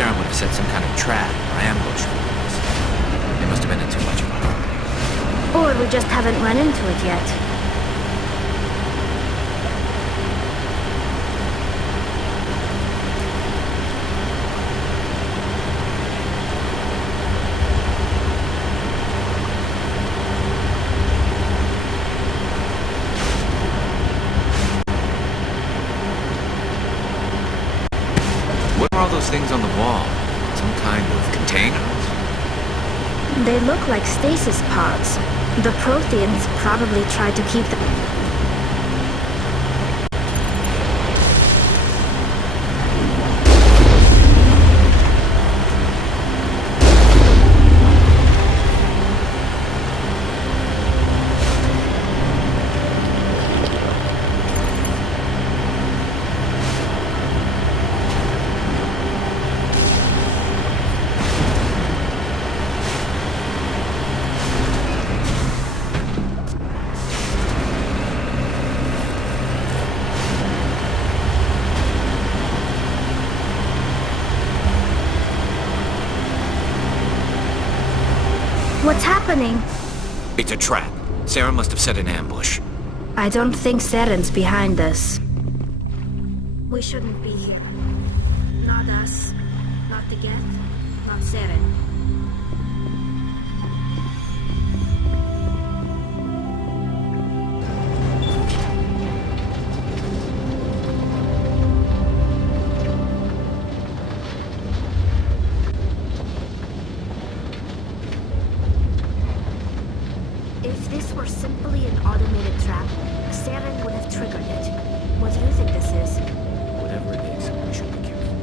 Saren would have set some kind of trap or ambush for us. They must have been in too much of a hurry. Or we just haven't run into it yet. What are all those things on the wall? Some kind of containers? They look like stasis pods. The Protheans probably tried to keep them. What's happening? It's a trap. Saren must have set an ambush. I don't think Saren's behind this. We shouldn't be here. Not us. Not the Geth. Not Saren. If this were simply an automated trap, Saren would have triggered it. What do you think this is? Whatever it is, we should be careful.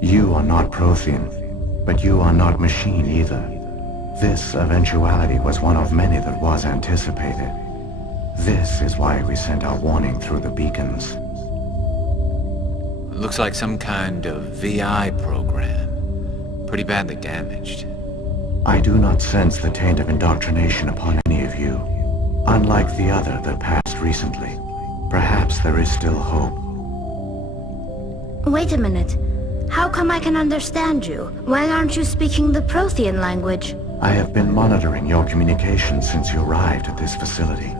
You are not Prothean, but you are not machine either. This eventuality was one of many that was anticipated. This is why we sent our warning through the beacons. It looks like some kind of VI program. Pretty badly damaged. I do not sense the taint of indoctrination upon any of you. Unlike the other that passed recently, perhaps there is still hope. Wait a minute. How come I can understand you? Why aren't you speaking the Prothean language? I have been monitoring your communications since you arrived at this facility.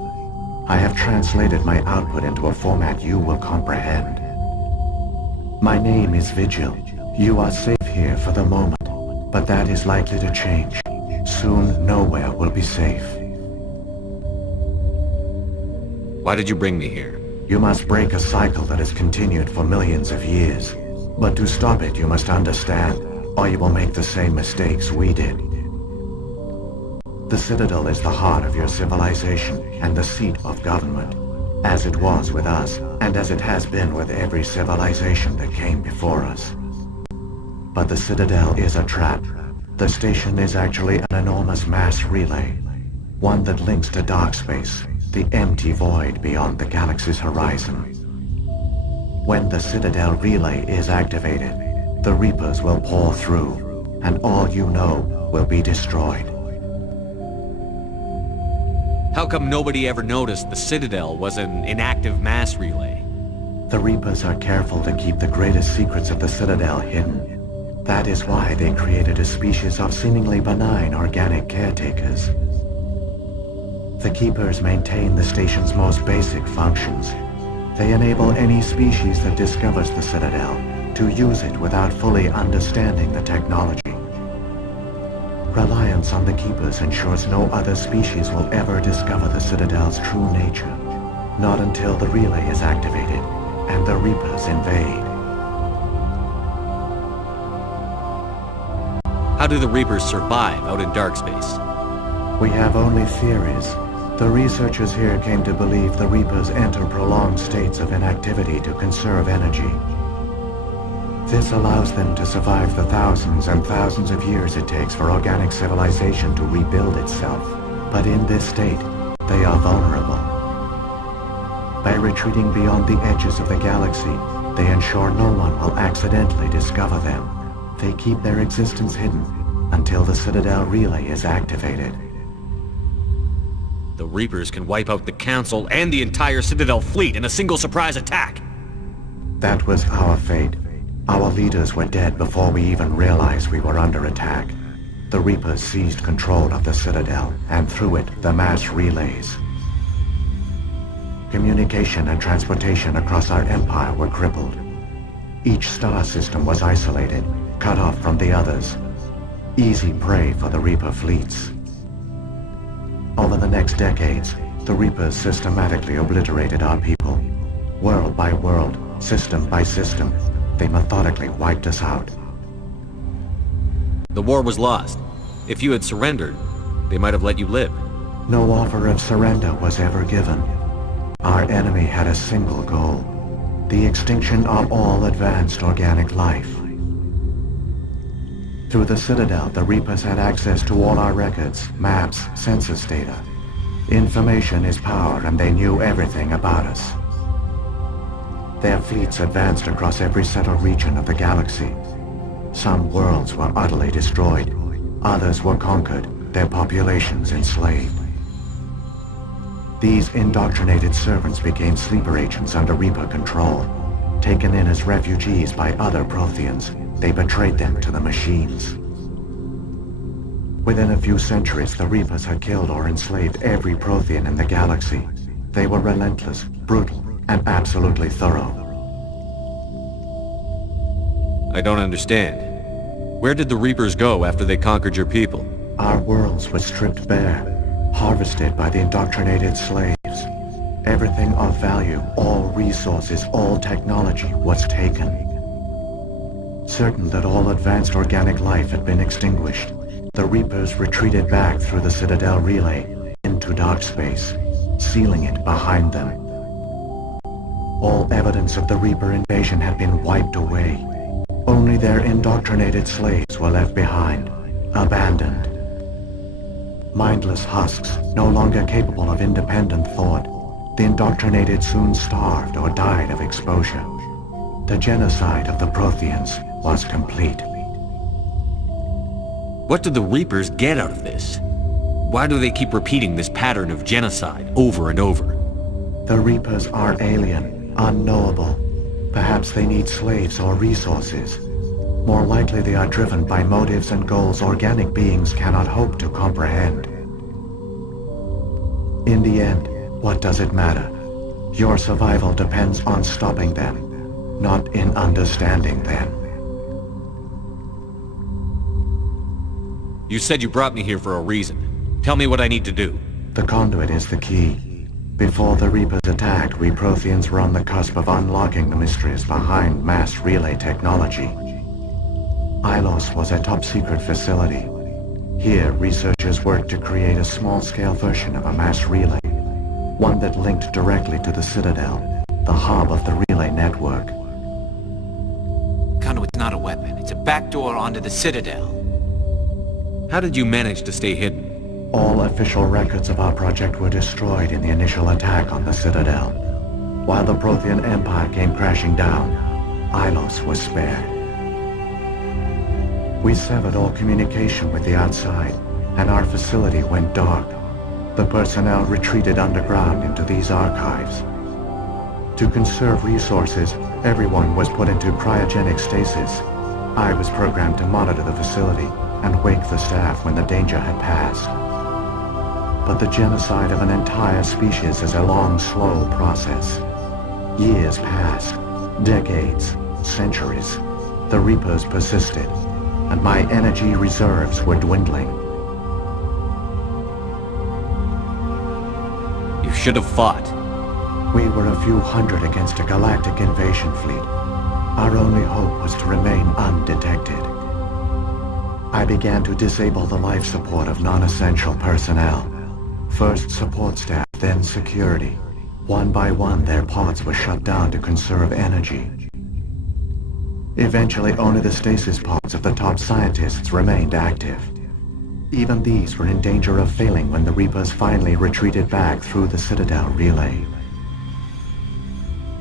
I have translated my output into a format you will comprehend. My name is Vigil. You are safe here for the moment, but that is likely to change. Soon, nowhere will be safe. Why did you bring me here? You must break a cycle that has continued for millions of years. But to stop it, you must understand, or you will make the same mistakes we did. The Citadel is the heart of your civilization and the seat of government, as it was with us, and as it has been with every civilization that came before us. But the Citadel is a trap. The station is actually an enormous mass relay, one that links to dark space, the empty void beyond the galaxy's horizon. When the Citadel relay is activated, the Reapers will pour through, and all you know will be destroyed. How come nobody ever noticed the Citadel was an inactive mass relay? The Reapers are careful to keep the greatest secrets of the Citadel hidden. That is why they created a species of seemingly benign organic caretakers. The Keepers maintain the station's most basic functions. They enable any species that discovers the Citadel to use it without fully understanding the technology. Reliance on the Keepers ensures no other species will ever discover the Citadel's true nature. Not until the relay is activated and the Reapers invade. How do the Reapers survive out in dark space? We have only theories. The researchers here came to believe the Reapers enter prolonged states of inactivity to conserve energy. This allows them to survive the thousands and thousands of years it takes for organic civilization to rebuild itself. But in this state, they are vulnerable. By retreating beyond the edges of the galaxy, they ensure no one will accidentally discover them. They keep their existence hidden until the Citadel relay is activated. The Reapers can wipe out the Council and the entire Citadel fleet in a single surprise attack. That was our fate. Our leaders were dead before we even realized we were under attack. The Reapers seized control of the Citadel, and through it, the mass relays. Communication and transportation across our empire were crippled. Each star system was isolated, cut off from the others. Easy prey for the Reaper fleets. Over the next decades, the Reapers systematically obliterated our people. World by world, system by system, they methodically wiped us out. The war was lost. If you had surrendered, they might have let you live. No offer of surrender was ever given. Our enemy had a single goal: the extinction of all advanced organic life. Through the Citadel, the Reapers had access to all our records, maps, census data. Information is power, and they knew everything about us. Their fleets advanced across every settled region of the galaxy. Some worlds were utterly destroyed. Others were conquered, their populations enslaved. These indoctrinated servants became sleeper agents under Reaper control. Taken in as refugees by other Protheans, they betrayed them to the machines. Within a few centuries, the Reapers had killed or enslaved every Prothean in the galaxy. They were relentless, brutal, and absolutely thorough. I don't understand. Where did the Reapers go after they conquered your people? Our worlds were stripped bare, harvested by the indoctrinated slaves. Everything of value, all resources, all technology was taken. Certain that all advanced organic life had been extinguished, the Reapers retreated back through the Citadel relay into dark space, sealing it behind them. All evidence of the Reaper invasion had been wiped away. Only their indoctrinated slaves were left behind, abandoned. Mindless husks, no longer capable of independent thought, the indoctrinated soon starved or died of exposure. The genocide of the Protheans was complete. What do the Reapers get out of this? Why do they keep repeating this pattern of genocide over and over? The Reapers are alien, unknowable. Perhaps they need slaves or resources. More likely they are driven by motives and goals organic beings cannot hope to comprehend. In the end, what does it matter? Your survival depends on stopping them, not in understanding them. You said you brought me here for a reason. Tell me what I need to do. The conduit is the key. Before the Reapers attacked, we Protheans were on the cusp of unlocking the mysteries behind mass relay technology. Ilos was a top-secret facility. Here, researchers worked to create a small-scale version of a mass relay, one that linked directly to the Citadel, the hub of the relay network. Conduit's not a weapon. It's a backdoor onto the Citadel. How did you manage to stay hidden? All official records of our project were destroyed in the initial attack on the Citadel. While the Prothean Empire came crashing down, Ilos was spared. We severed all communication with the outside, and our facility went dark. The personnel retreated underground into these archives. To conserve resources, everyone was put into cryogenic stasis. I was programmed to monitor the facility and wake the staff when the danger had passed. But the genocide of an entire species is a long, slow process. Years passed, decades, centuries. The Reapers persisted, and my energy reserves were dwindling. You should have fought. We were a few hundred against a galactic invasion fleet. Our only hope was to remain undetected. I began to disable the life support of non-essential personnel. First support staff, then security. One by one, their pods were shut down to conserve energy. Eventually, only the stasis pods of the top scientists remained active. Even these were in danger of failing when the Reapers finally retreated back through the Citadel relay.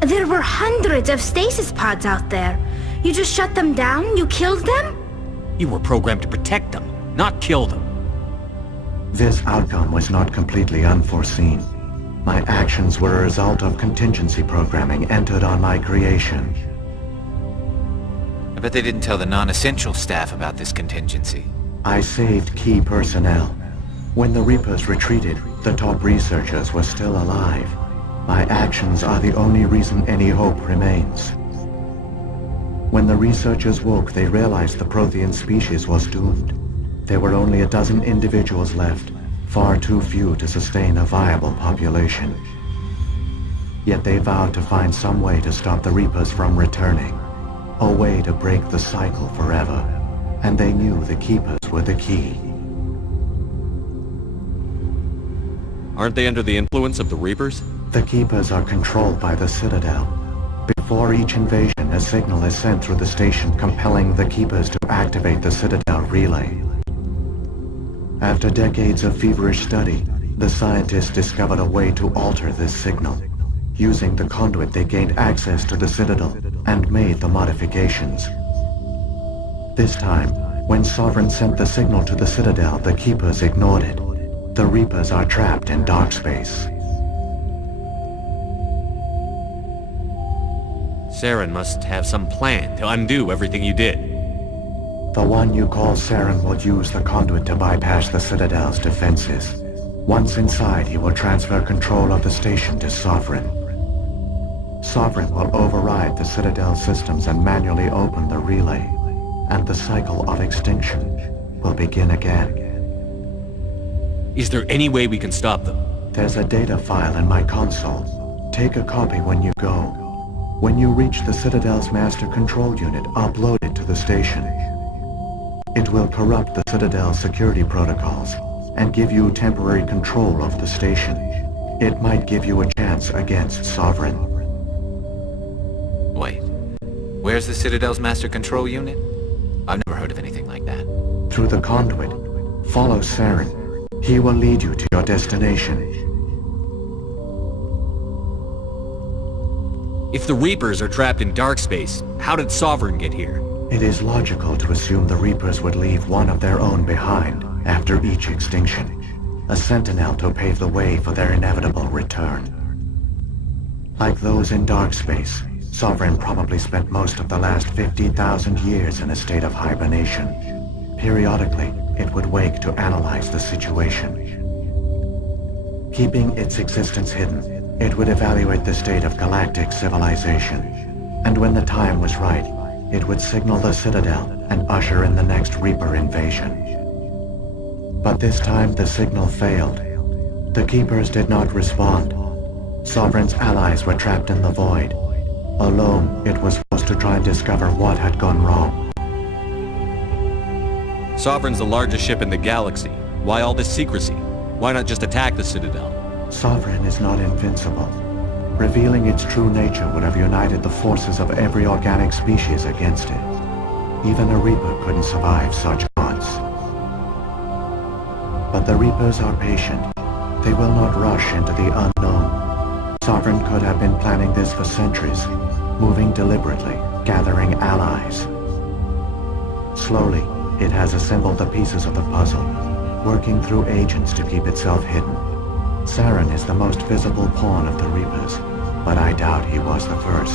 There were hundreds of stasis pods out there. You just shut them down? You killed them? You were programmed to protect them. not kill them. This outcome was not completely unforeseen. My actions were a result of contingency programming entered on my creation. I bet they didn't tell the non-essential staff about this contingency. I saved key personnel. When the Reapers retreated, the top researchers were still alive. My actions are the only reason any hope remains. When the researchers woke, they realized the Prothean species was doomed. There were only a dozen individuals left, far too few to sustain a viable population. Yet they vowed to find some way to stop the Reapers from returning, a way to break the cycle forever. And they knew the Keepers were the key. Aren't they under the influence of the Reapers? The Keepers are controlled by the Citadel. Before each invasion, a signal is sent through the station compelling the Keepers to activate the Citadel relay. After decades of feverish study, the scientists discovered a way to alter this signal. Using the conduit, they gained access to the Citadel and made the modifications. This time, when Sovereign sent the signal to the Citadel, the Keepers ignored it. The Reapers are trapped in dark space. Saren must have some plan to undo everything you did. The one you call Saren will use the conduit to bypass the Citadel's defenses. Once inside, he will transfer control of the station to Sovereign. Sovereign will override the Citadel systems and manually open the relay, and the cycle of extinction will begin again. Is there any way we can stop them? There's a data file in my console. Take a copy when you go. When you reach the Citadel's master control unit, upload it to the station. It will corrupt the Citadel's security protocols and give you temporary control of the station. It might give you a chance against Sovereign. Wait, where's the Citadel's master control unit? I've never heard of anything like that. Through the conduit, follow Saren. He will lead you to your destination. If the Reapers are trapped in dark space, how did Sovereign get here? It is logical to assume the Reapers would leave one of their own behind after each extinction, a sentinel to pave the way for their inevitable return. Like those in dark space, Sovereign probably spent most of the last 50,000 years in a state of hibernation. Periodically, it would wake to analyze the situation. Keeping its existence hidden, it would evaluate the state of galactic civilization. And when the time was right, it would signal the Citadel and usher in the next Reaper invasion. But this time the signal failed. The Keepers did not respond. Sovereign's allies were trapped in the void. Alone, it was forced to try and discover what had gone wrong. Sovereign's the largest ship in the galaxy. Why all this secrecy? Why not just attack the Citadel? Sovereign is not invincible. Revealing its true nature would have united the forces of every organic species against it. Even a Reaper couldn't survive such odds. But the Reapers are patient. They will not rush into the unknown. Sovereign could have been planning this for centuries, moving deliberately, gathering allies. Slowly, it has assembled the pieces of the puzzle, working through agents to keep itself hidden. Saren is the most visible pawn of the Reapers, but I doubt he was the first.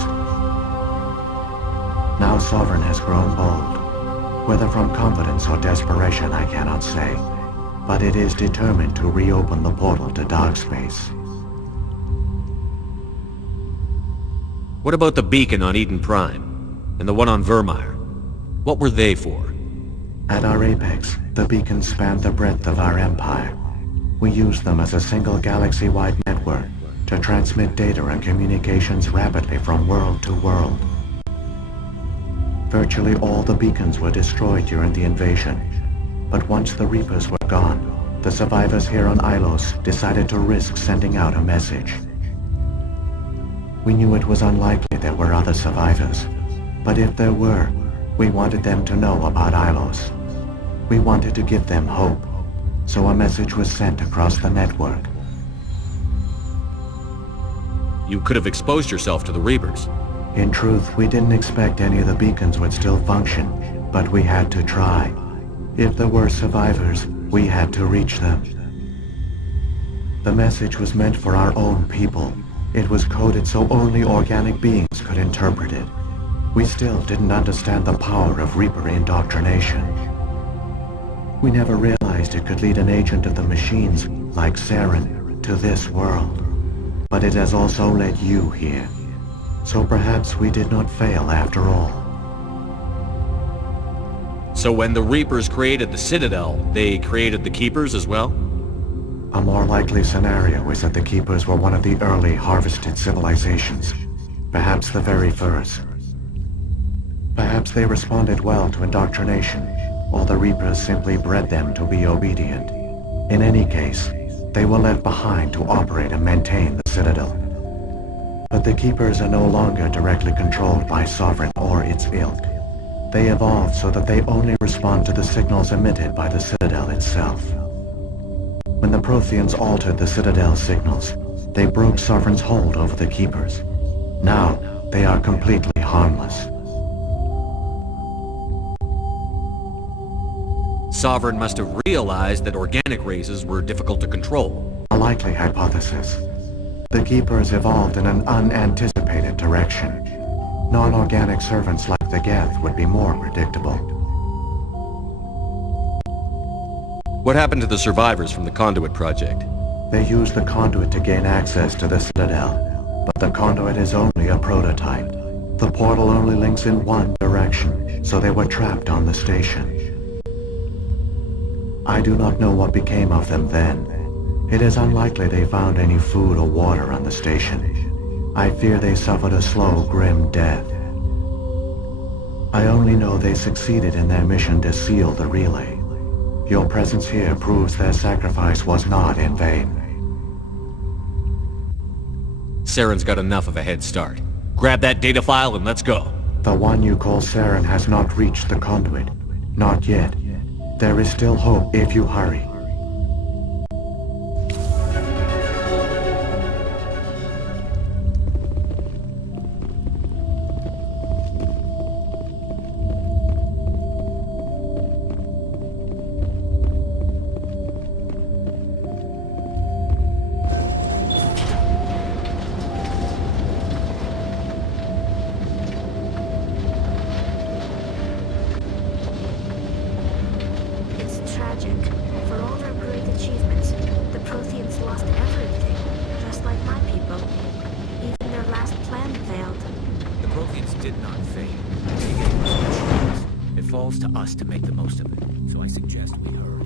Now Sovereign has grown bold. Whether from confidence or desperation, I cannot say, but it is determined to reopen the portal to dark space. What about the beacon on Eden Prime? And the one on Vermeer? What were they for? At our apex, the beacons spanned the breadth of our empire. We used them as a single galaxy-wide network to transmit data and communications rapidly from world to world. Virtually all the beacons were destroyed during the invasion, but once the Reapers were gone, the survivors here on Ilos decided to risk sending out a message. We knew it was unlikely there were other survivors, but if there were, we wanted them to know about Ilos. We wanted to give them hope, so a message was sent across the network. You could have exposed yourself to the Reapers. In truth, we didn't expect any of the beacons would still function, but we had to try. If there were survivors, we had to reach them. The message was meant for our own people. It was coded so only organic beings could interpret it. We still didn't understand the power of Reaper indoctrination. We never realized it could lead an agent of the machines, like Saren, to this world. But it has also led you here. So perhaps we did not fail after all. So when the Reapers created the Citadel, they created the Keepers as well? A more likely scenario is that the Keepers were one of the early harvested civilizations. Perhaps the very first. Perhaps they responded well to indoctrination, or the Reapers simply bred them to be obedient. In any case, they were left behind to operate and maintain the Citadel. But the Keepers are no longer directly controlled by Sovereign or its ilk. They evolved so that they only respond to the signals emitted by the Citadel itself. When the Protheans altered the Citadel's signals, they broke Sovereign's hold over the Keepers. Now, they are completely harmless. Sovereign must have realized that organic races were difficult to control. A likely hypothesis. The Keepers evolved in an unanticipated direction. Non-organic servants like the Geth would be more predictable. What happened to the survivors from the Conduit project? They used the conduit to gain access to the Citadel, but the conduit is only a prototype. The portal only links in one direction, so they were trapped on the station. I do not know what became of them then. It is unlikely they found any food or water on the station. I fear they suffered a slow, grim death. I only know they succeeded in their mission to seal the relay. Your presence here proves their sacrifice was not in vain. Saren's got enough of a head start. Grab that data file and let's go. The one you call Saren has not reached the conduit. Not yet. There is still hope if you hurry. For all their great achievements, the Protheans lost everything, just like my people. Even their last plan failed. The Protheans did not fail. They gave us a chance. It falls to us to make the most of it, so I suggest we hurry.